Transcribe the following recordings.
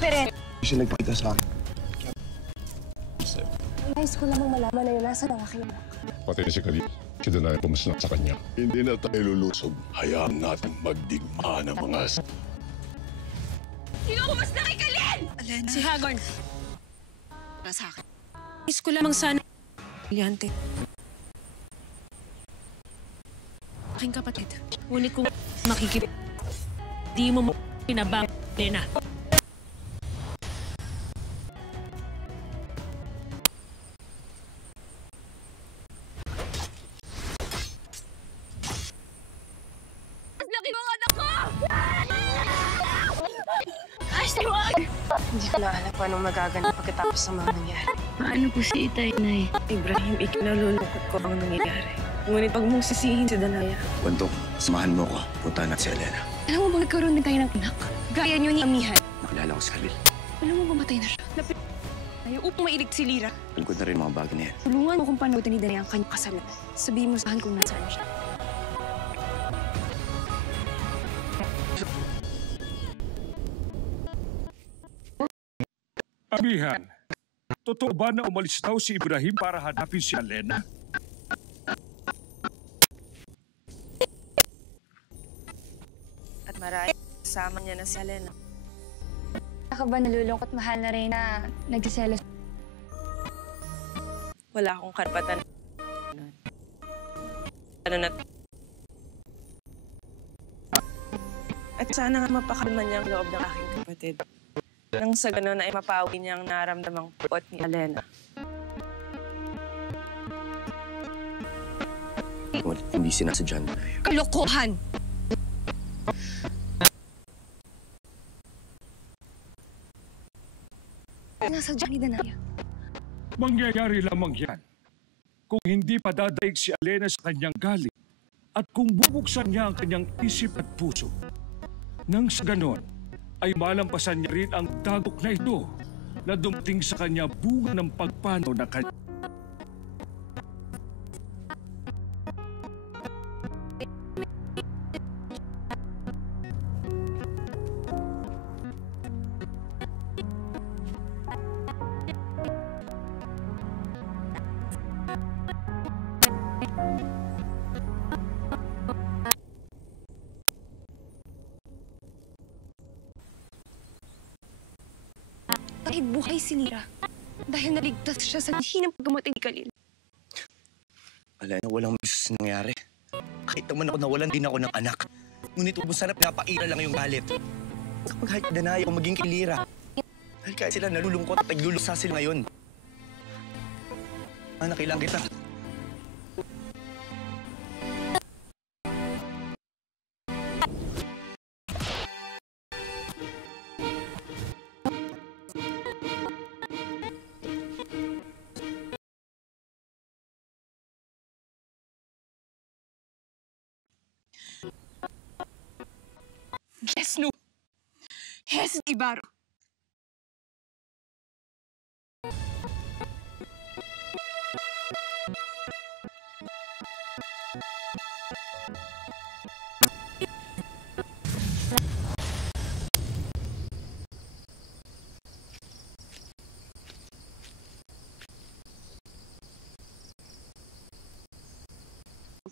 diferente. Hindi siya nagpakita sa akin. Nais ko lamang malaman na yun nasa ng aking anak. Pati si Khalid, si Danay pumasnak sa kanya. Hindi na tayo lulusog. Hayaan natin magdigmaan ang mga... Sino pumas na kay Khalid? Alena. Si Hagorn. Para sa akin. Nais ko lamang sana... Liante. Aking kapatid. Ngunit kung makikip... Di mo pinabang, Lena. Hindi ko na alam paano magaganap pagkatapos sa mga nangyari. Paano po si Itay, Nay? Ibrahim, ikinalulungkot ko ang nangyayari. Ngunit pag mong sisihin si Danaya. Bantong, samahan mo ko. Punta na si Elena. Alam mo ba nagkaroon din tayo ng anak? Gaya niyo ni Amihan. Nakilala ko si Khalil. Alam mo ba matay na siya? Ayaw upang mailig si Lira. Alam ko na rin mga bagay na yan. Tulungan mo kung panoodin ni Danaya ang kanyang kasalanan. Sabihin mo saan kung nasaan siya. Amihan, totoo ba na umalis daw si Ibrahim para hanapin si Alena? At marami kasama niya na si Alena. Ka ba nalulungkot mahal na rin na nagsiselos? Wala akong karapatan. Ano na... At sana nga mapakalman niya ang loob ng aking kapatid. Nang sa gano'n ay mapawi niya ang naramdamang puot ni Alena. Ngunit hindi sinasadya na tayo. Kalokohan! Nasadya ni Danaya. Mangyayari lamang yan kung hindi padadaig si Alena sa kanyang galit at kung bubuksan niya ang kanyang isip at puso. Nang sa ganon, ay malampasan niya rin ang dagok na ito na dumating sa kanya bunga ng pagpanaw na kanya. Kahit buhay si Lira dahil naligtas siya sa hinang pagkamatay ni Khalil. Alena, walang bisis nangyari. Kahit naman ako nawalan din ako ng anak. Ngunit ubos sana pinapaira lang yung galit. Kapag kahit Danaya o maging Kilira. Dahil kahit sila nalulungkot at naglulusa sila ngayon. Anak, kailangan kita. Yes, no. Yes, Ibaro.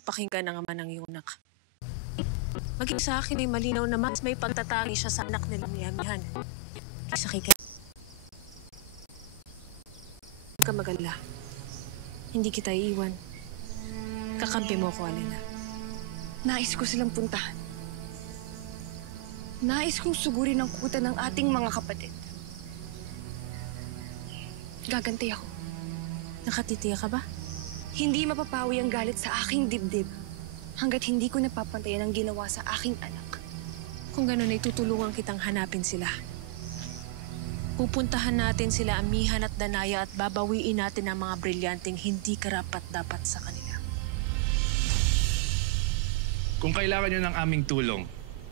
Pakinggan ang ama ng iyong anak. Maging sa akin ay malinaw na mas may pagtatangi siya sa anak nila ni Amihan. Kaysa kay Khalid. Huwag ka mag-alala. Hindi kita iiwan. Kakampi mo ko, Alena. Nais ko silang puntahan. Nais kong sugurin ang kuta ng ating mga kapatid. Gaganti ako. Nakatitiya ka ba? Hindi mapapawi ang galit sa aking dibdib hanggat hindi ko napapantayan ang ginawa sa aking anak. Kung gano'n ay tutulungan kitang hanapin sila. Pupuntahan natin sila Amihan at Danaya at babawiin natin ang mga brilyanteng hindi karapat-dapat sa kanila. Kung kailangan nyo ng aming tulong,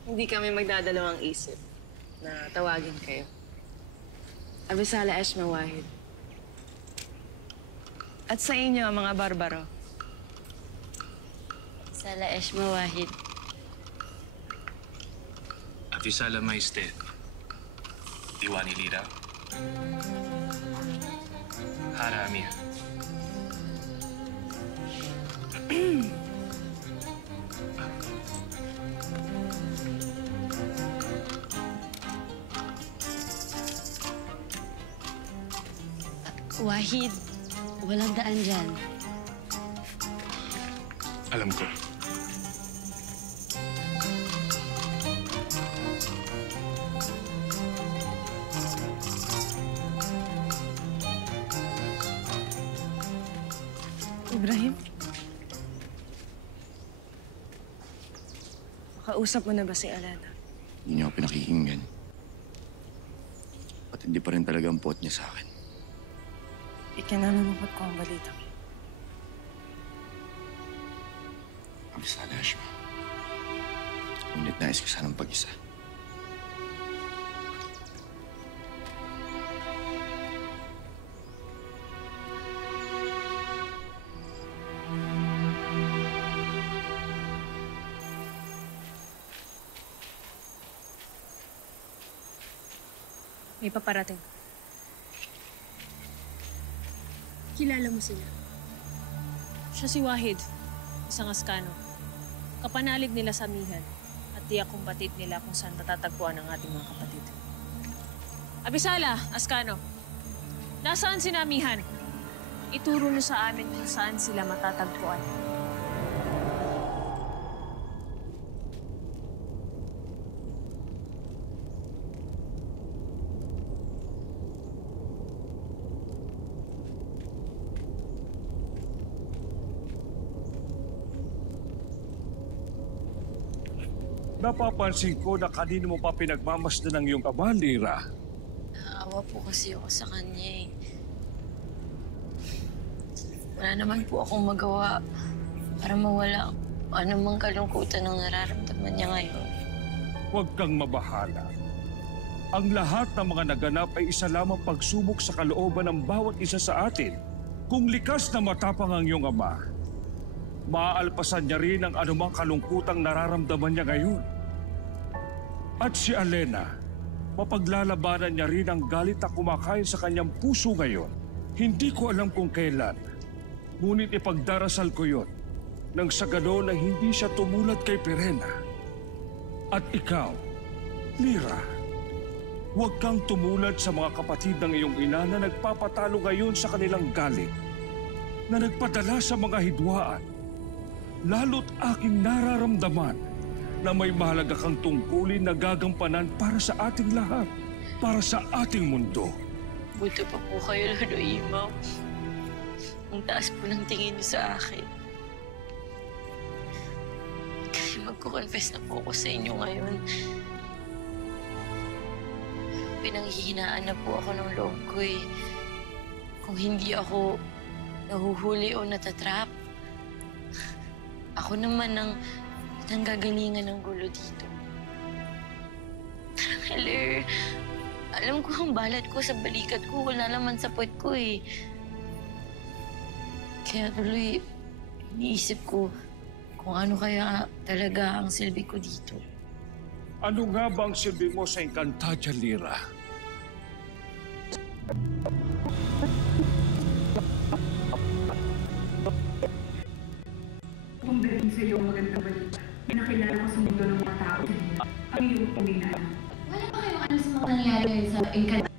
Hindi kami magdadalawang isip na tawagin kayo. Abisala Eshma Wahid. At sa inyo, mga barbaro. Sala Eshma Wahid. Afisala Maesté. Diwani Lira. Harami. Wahid, walang daan dyan. Alam ko. Ibrahim? Makausap mo na ba si Alana? Hindi niya ako pinakikinggan. At hindi pa rin talaga ang pot niya sa akin. Ikinalulungkot ko ang balita. Kabisala, Ashma. Ngunit nais ko sanang pag-isa. May paparating. Kilala mo sila? Siya si Wahid, isang Askano. Kapanalig nila sa Amihan at tiyak kung batid nila kung saan matatagpuan ang ating mga kapatid. Abisala, Askano. Nasaan si Amihan? Ituro niyo sa amin kung saan sila matatagpuan. Napapansin ko na kanino mo pa pinagmamasdan ng iyong ama, Lira. Naawa po kasi ako sa kanya eh. Wala naman po akong magawa para mawala anumang kalungkutan ng nararamdaman niya ngayon. Huwag kang mabahala. Ang lahat ng mga naganap ay isa lamang pagsubok sa kalooban ng bawat isa sa atin. Kung likas na matapang ang iyong ama, maaalpasan niya rin ang anumang kalungkutang nararamdaman niya ngayon. At si Alena, mapaglalabanan niya rin ang galit na kumakain sa kanyang puso ngayon. Hindi ko alam kung kailan, ngunit ipagdarasal ko yon nang sa gano'n na hindi siya tumulad kay Pirena. At ikaw, Lira, huwag kang tumulad sa mga kapatid ng iyong ina na nagpapatalo ngayon sa kanilang galit, na nagpadala sa mga hidwaan. Lalo't aking nararamdaman na may mahalaga kang tungkulin na gagampanan para sa ating lahat, para sa ating mundo. Buto pa po kayo, Lolo Imaw. Ang taas po ng tingin niyo sa akin. Kasi magko-confess na po ako sa inyo ngayon. Pinanghihinaan na po ako ng loob ko eh. Kung hindi ako nahuhuli o natatrap, ako naman ang gagalingan ng gulo dito. Heller, alam ko ang balat ko sa balikat ko, wala naman sa puwet ko eh. Kaya tuloy, iniisip ko kung ano kaya talaga ang silbi ko dito. Ano nga ba ang silbi mo sa Encantadia, Lira? Kung dating sa iyo ang magandang balita, pinakilala ko sa mundo ng mga tao ang iyong pumina. Wala pa kayong ano sa mga nangyari ngayon sa Encantadia?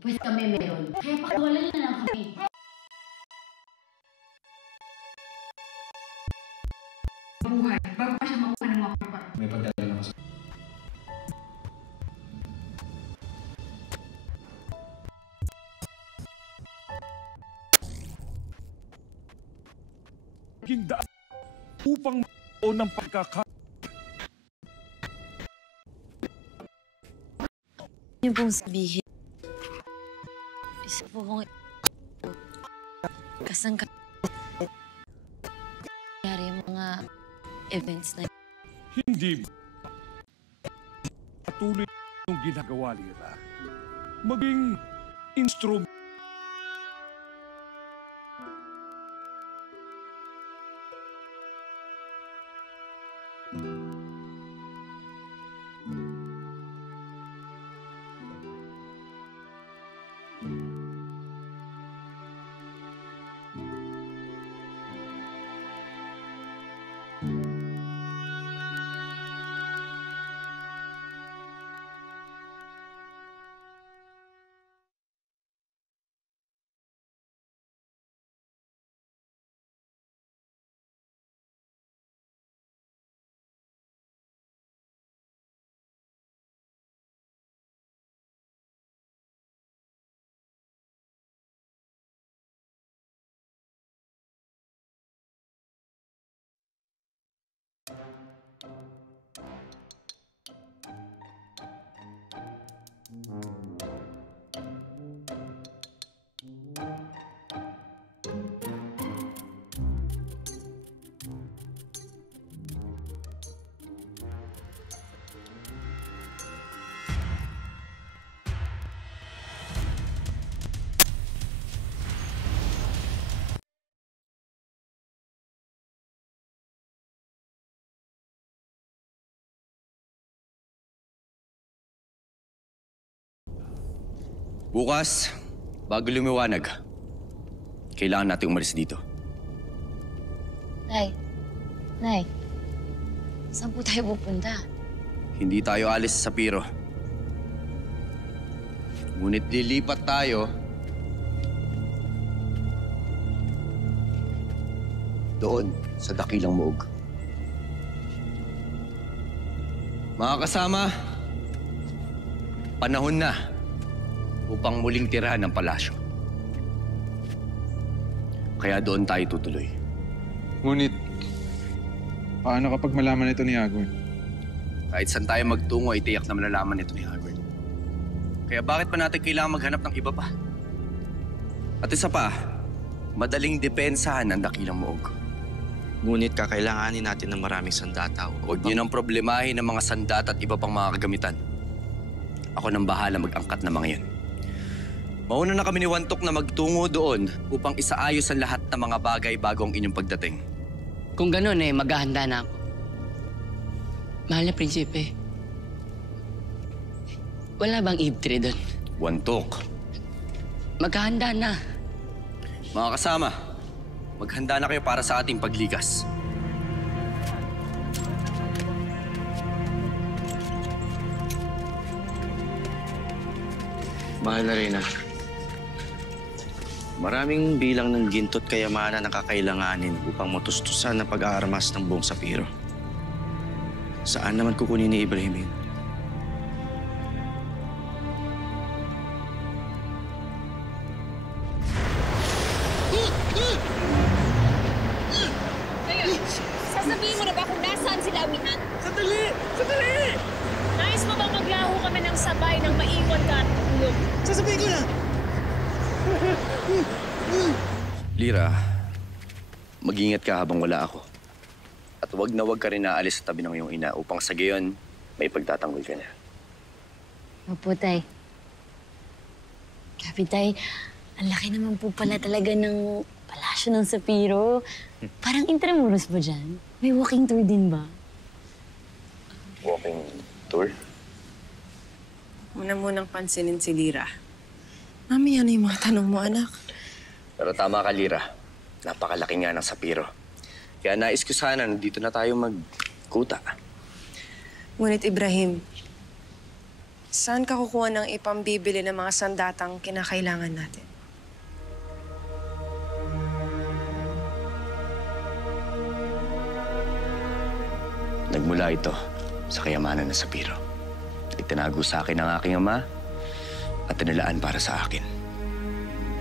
Pues kami meron. Kaya pakawalan na lang kami. Buhay, bago pa siya makuha ng mga papat. May pagdadala ko sa... Hindaan upang o ng pagkaka... Niyo pong sabihin, isa po kong kasang nangyari yung mga events na Hindi patuloy yung ginagawa, Lira. Maging instrument. Bukas, bago lumiwanag, kailangan natin umalis dito. Nay, saan po tayo pupunta? Hindi tayo alis sa Piro. Ngunit lilipat tayo doon sa Dakilang Muog. Mga kasama, panahon na upang muling tirahan ng palasyo. Kaya doon tayo tutuloy. Ngunit, paano kapag malaman ito ni Hagward? Kahit saan tayo magtungo, ay tiyak na malalaman ito ni Hagward. Kaya bakit pa natin kailangan maghanap ng iba pa? At isa pa, madaling depensahan ang Dakilang Muog. Ngunit kakailanganin natin ng maraming sandata. Huwag niyo nang problemahin ng mga sandata at iba pang mga kagamitan. Ako nang bahala mag-angkat ng mga yan. Mauna na kami ni Wantok na magtungo doon upang isaayos ang lahat ng mga bagay bago ang inyong pagdating. Kung gano'n maghahanda na ako. Mahal na prinsipe. Wala bang ibtre doon? Wantok. Maghahanda na. Mga kasama, maghanda na kayo para sa ating paglikas. Mahal na Reyna. Maraming bilang ng ginto't kayamanan ang kakailanganin upang matustusan ang pag-aarmas ng buong Sapiro. Saan naman kukunin ni Ibrahim yun? Sasabihin mo na ba kung nasaan sila Amihan? Sandali! Sandali! Nais mo bang maglaho kami ng sabay nang maiwan ka at tulog? Sasabihin ko na! Lira, mag-ingat ka habang wala ako. At huwag na huwag ka rin naalis sa tabi ng iyong ina upang sa gayon, may pagtatanggol ka na. Opo, Tay. Grabe, Tay. Ang laki naman po pala talaga ng palasyo ng Sapiro. Parang Intramuros ba dyan? May walking tour din ba? Walking tour? Munang pansinin si Lira. Mami, ano yung mga tanong mo, anak? Pero tama ka, Lira. Napakalaki nga ng Sapiro. Kaya nais ko sana dito na tayo magkuta. Ngunit Ibrahim, saan ka kukuha ng ipambibili ng mga sandatang kinakailangan natin? Nagmula ito sa kayamanan ng Sapiro. Itinago sa akin ng aking ama at tinilaan para sa akin.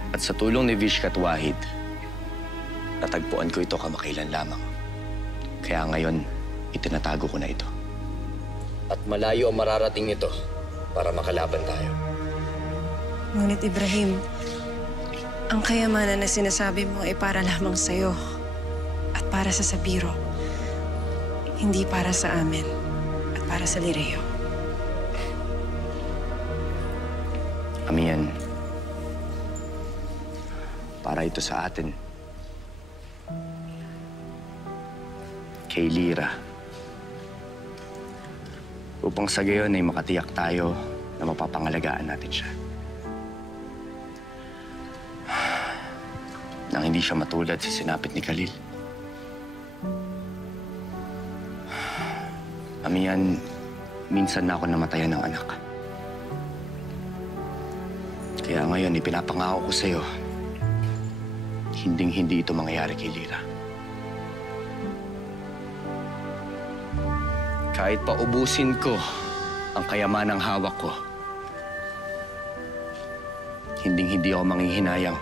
At sa tulong ni Vishka at Wahid, natagpuan ko ito kamakailan lamang. Kaya ngayon, itinatago ko na ito. At malayo ang mararating nito para makalaban tayo. Ngunit Ibrahim, ang kayamanan na sinasabi mo ay para lamang sa'yo at para sa Sapiro. Hindi para sa amin at para sa Lireo. Amihan, para ito sa atin. Kay Lira. Upang sa gayon ay makatiyak tayo na mapapangalagaan natin siya. Nang hindi siya matulad sa sinapit ni Khalil. Amihan, minsan na ako namatayan ng anak. Kaya ngayon, ipinapangako ko sa'yo, hinding-hindi ito mangyayari kay Lira. Kahit pa ubusin ko ang kayamanang hawak ko, hinding-hindi ako manghihinayang.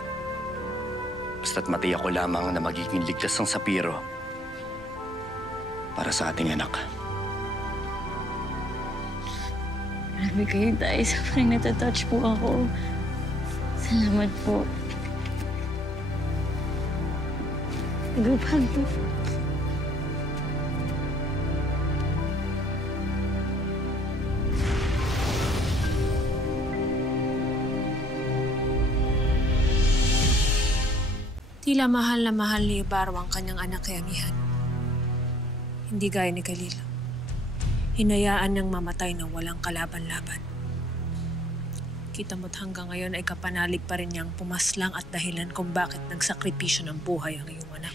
Basta't matiyak ko lamang na magiging ligtas ang Sapiro para sa ating anak. Grabe kayo, Tay. Sobrang natatouch po ako. Salamat po. Gupag po. Tila mahal na mahal ni Ibarra ang kanyang anak kay Amihan. Hindi gaya ni Khalil. Hinayaan niyang mamatay na walang kalaban-laban. Kita mo't hanggang ngayon ay kapanalig pa rin niyang pumaslang at dahilan kung bakit nagsakripisyo ng buhay ang iyong anak.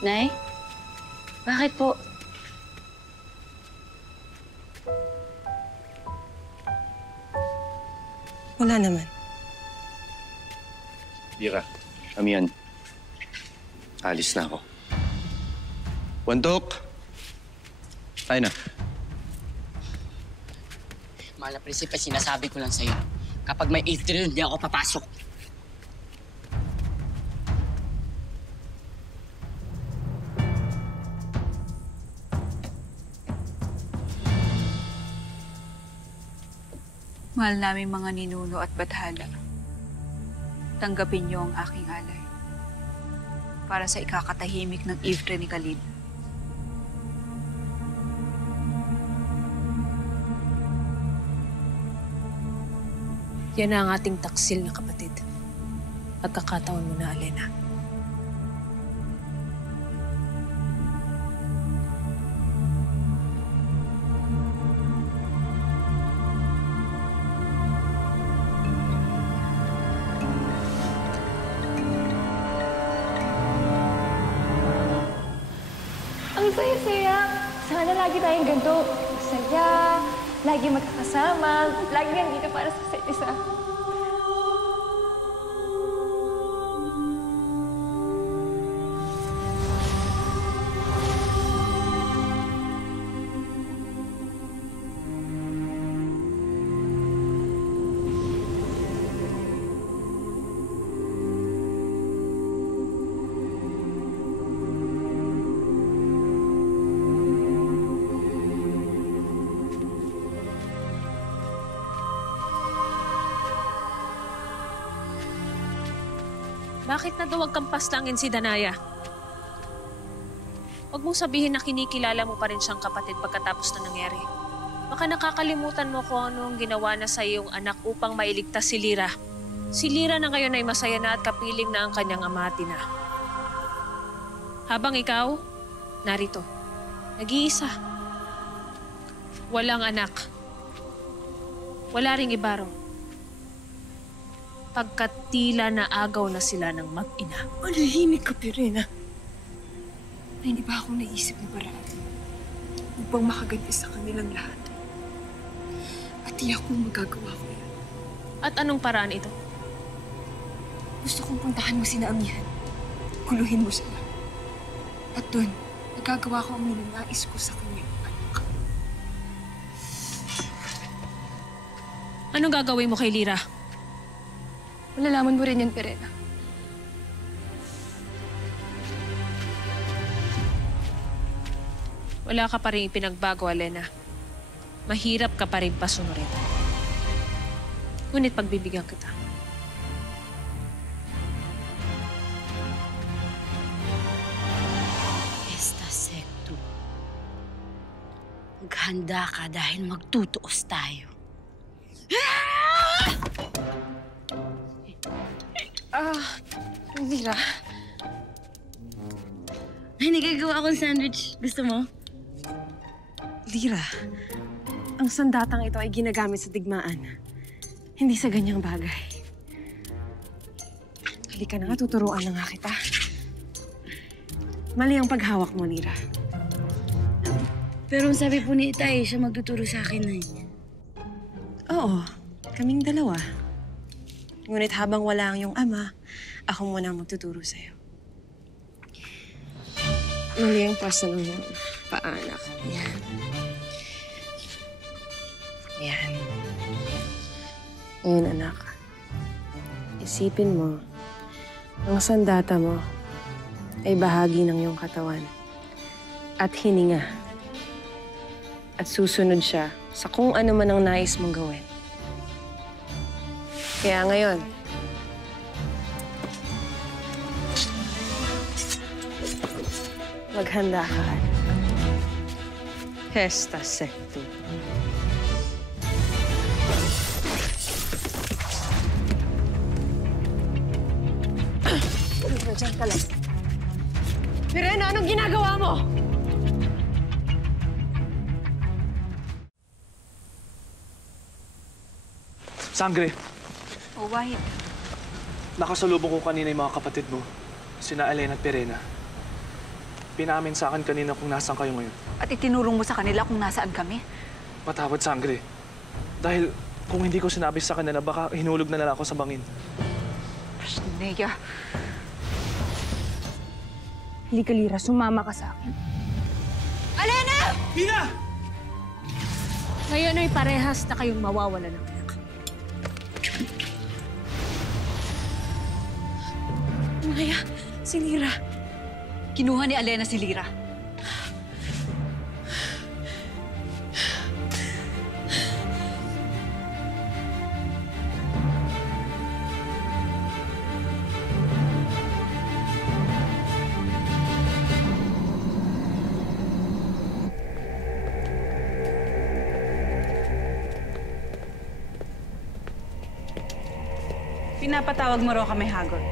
Nay? Bakit po? Wala naman. Lira, kami yan. Alis na ako. Wantok! Tayo na. Mahal na prinsipe, sinasabi ko lang sa'yo. Kapag may 8 trillion, hindi ako papasok. Mahal namin mga ninuno at bathala. Tanggapin niyo ang aking alay para sa ikakatahimik ng Ifre ni Khalid. Yan ang ating taksil na kapatid. Pagkakataon mo na, Alena. Ang saya-saya. Sana lagi tayong ganito. Saya, lagi magkakasama, lagi nandito para sa isa't isa. Bakit naduwag kang paslangin si Danaya? Huwag mong sabihin na kinikilala mo pa rin siyang kapatid pagkatapos na nangyari. Baka nakakalimutan mo kung ano ang ginawa na sa iyong anak upang mailigtas si Lira. Si Lira na ngayon ay masaya na at kapiling na ang kanyang amati na. Habang ikaw, narito, nag-iisa. Walang anak. Wala ring ibaro. Pagkat tila naagaw na sila ng mag-ina. Manahimik ka, Pirena. May hindi ba akong naisip na paraan upang makaganti sa kanilang lahat? At tiyak kong magagawa ko yan. At anong paraan ito? Gusto kong puntahan mo sina Amihan. Kuluhin mo sila. At doon, nagagawa ko ang ninanais ko sa kanyang anak. Anong gagawin mo kay Lira? Malalaman mo rin yan, Pirena. Wala ka pa rin ipinagbago, Alena. Mahirap ka pa rin pasunurin. Ngunit pagbibigyan kita. Esta Secto. Maghanda ka dahil magtutuos tayo. Lira. Ay, nagagawa akong sandwich. Gusto mo? Lira, ang sandatang ito ay ginagamit sa digmaan. Hindi sa ganyang bagay. Halika na nga, tuturuan na nga kita. Mali ang paghawak mo, Lira. Pero sabi po ni Itay, siya magtuturo sa akin eh. Oo, kaming dalawa. Ngunit habang wala ang iyong ama, ako muna ang magtuturo sa'yo. Mali ang pasta ng paanak. Yan. Yan. Ngayon, anak. Isipin mo, ang sandata mo ay bahagi ng iyong katawan at hininga. At susunod siya sa kung ano man ang nais mong gawin. Kaya ngayon, maghanda ka. Hesta sectum. Diyan ka lang. Mirena, anong ginagawa mo? Sangre, O, Wahid. nakasalubong ko kanina yung mga kapatid mo, sina Alena at Perena. Pinamin sa akin kanina kung nasaan kayo ngayon. At itinulong mo sa kanila kung nasaan kami? Patawad, Sangre. Dahil kung hindi ko sinabi sa kanila, baka hinulog na nila ako sa bangin. Neya. Halika, Lira. Sumama ka sa akin. Alena! Hina! Ngayon ay parehas na kayong mawawala ng anak. Maya, si Lira. Kinuha ni Alena si Lira. Pinapatawag mo raw kami, Hagor.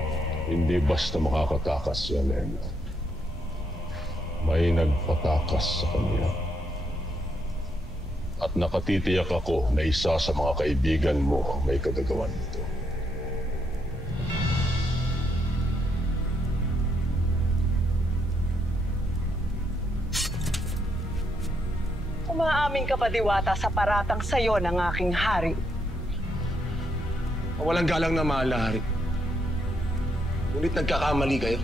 Hindi basta makakatakas si Alena. May nagpatakas sa kanya. At nakatitiyak ako na isa sa mga kaibigan mo may kagagawan nito. Umaamin ka pa, Diwata, sa paratang sayo ng aking hari. Walang galang na mahal na hari. Ngunit nagkakamali kayo.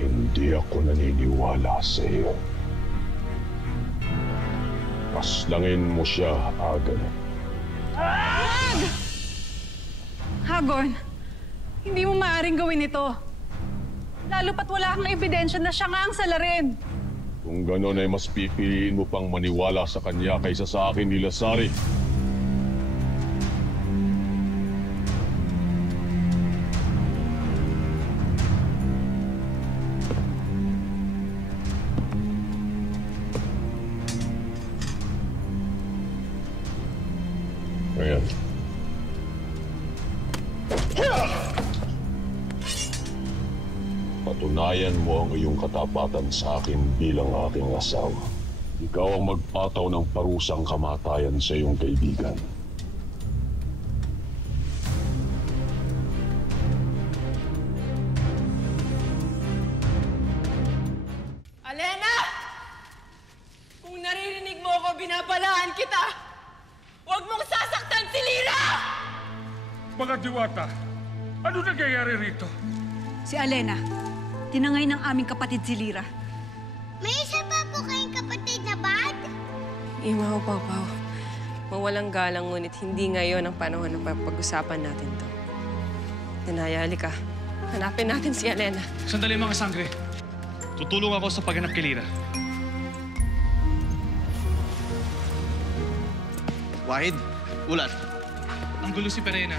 Hindi ako naniniwala sa iyo. Paslangin mo siya agad. Hagor, hindi mo maaaring gawin ito. Lalo pat wala kang ebidensya na siya nga ang salarin. Kung gano'n ay mas pipiliin mo pang maniwala sa kanya kaysa sa akin ni Lazari. Ayan. Patunayan mo ang iyong katapatan sa akin bilang aking asawa. Ikaw ang magpataw ng parusang kamatayan sa iyong kaibigan. Alena! Kung naririnig mo ako, binabalaan kita! Huwag mong sasaktan si Lira! Mga Diwata, ano nangyayari rito? Si Alena, tinangay ng aming kapatid si Lira. May isa pa po kayong kapatid na bad? Imaw, Pawpaw. Mawalang galang ngunit hindi ngayon ang panahon na pag-usapan natin to. Tinaya, halika. Hanapin natin si Alena. Sandali, mga Sangre. Tutulong ako sa paghanap kay Lira. Wahid, ulat. Ang gulo si Perena.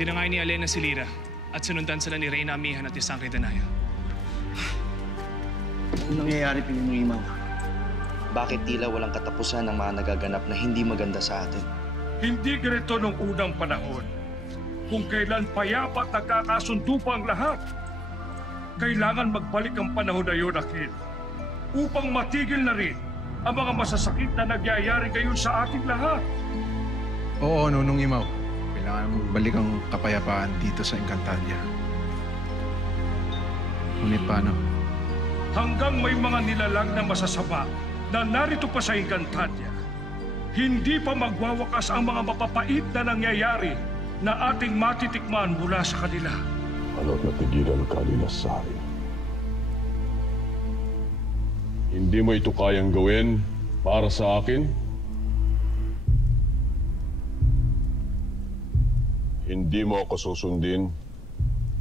Tinangay ni Alena si Lira at sinundan sila ni Reyna Amihan at ni Sangre Danaya. Ano nangyayari, Pinuno? Bakit tila walang katapusan ang mga nagaganap na hindi maganda sa atin? Hindi ganito nung unang panahon. Kung kailan payapa at nagkakasundo pa ang lahat. Kailangan magbalik ang panahon na yun, Akil. Upang matigil na rin ang mga masasakit na nagyayari ngayon sa ating lahat. Oo, Nunong Imaw. Kailangan magbalik ang kapayapaan dito sa Encantadia. Ngunit paano? Hanggang may mga nilalang na masasama na narito pa sa Encantadia, hindi pa magwawakas ang mga mapapait na nangyayari na ating matitikman mula sa kanila. Ano't natigilan ka ni Lazari? Hindi mo ito kayang gawin para sa akin? Hindi mo ako susundin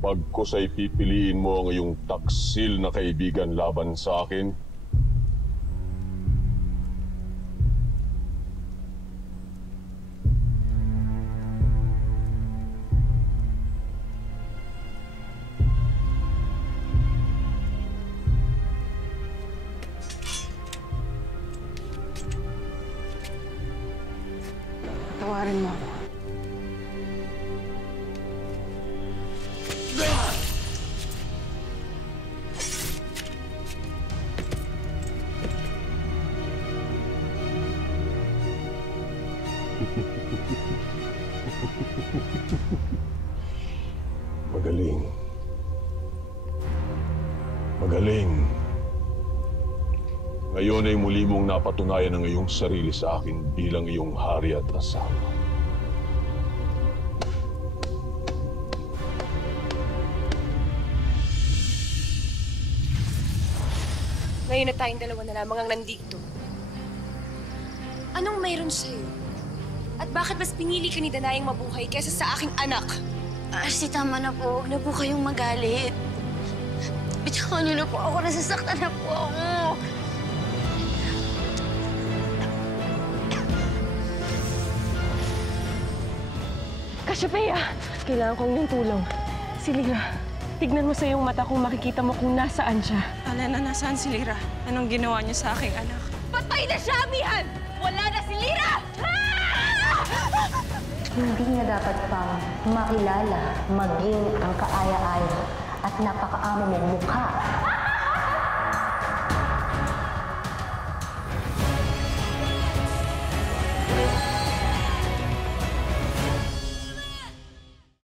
pagkus ay pipiliin mo ang iyong taksil na kaibigan laban sa akin? Patawarin mo ako. Magaling. Magaling. Ngayon ay muli mong napatunayan ang iyong sarili sa akin bilang iyong hari at asawa. Ngayon na tayong dalawa na lamang ang nandito. Anong mayroon sa'yo? At bakit mas pinili ka ni Danayang mabuhay kaysa sa aking anak? Arsi, tama na po. Huwag na po kayong magalit. Bitawan niyo na po ako. Nasasaktan na po ako. Cassiopeia! Kailangan kong yung tulong. Si Lyra, tignan mo sa iyong mata kung makikita mo kung nasaan siya. Alena, nasaan si Lyra? Anong ginawa niya sa aking anak? Patay na siya, Amihan! Wala na si Lyra! Hindi niya dapat pang makilala maging ang kaaya-aya at napakaamo mong mukha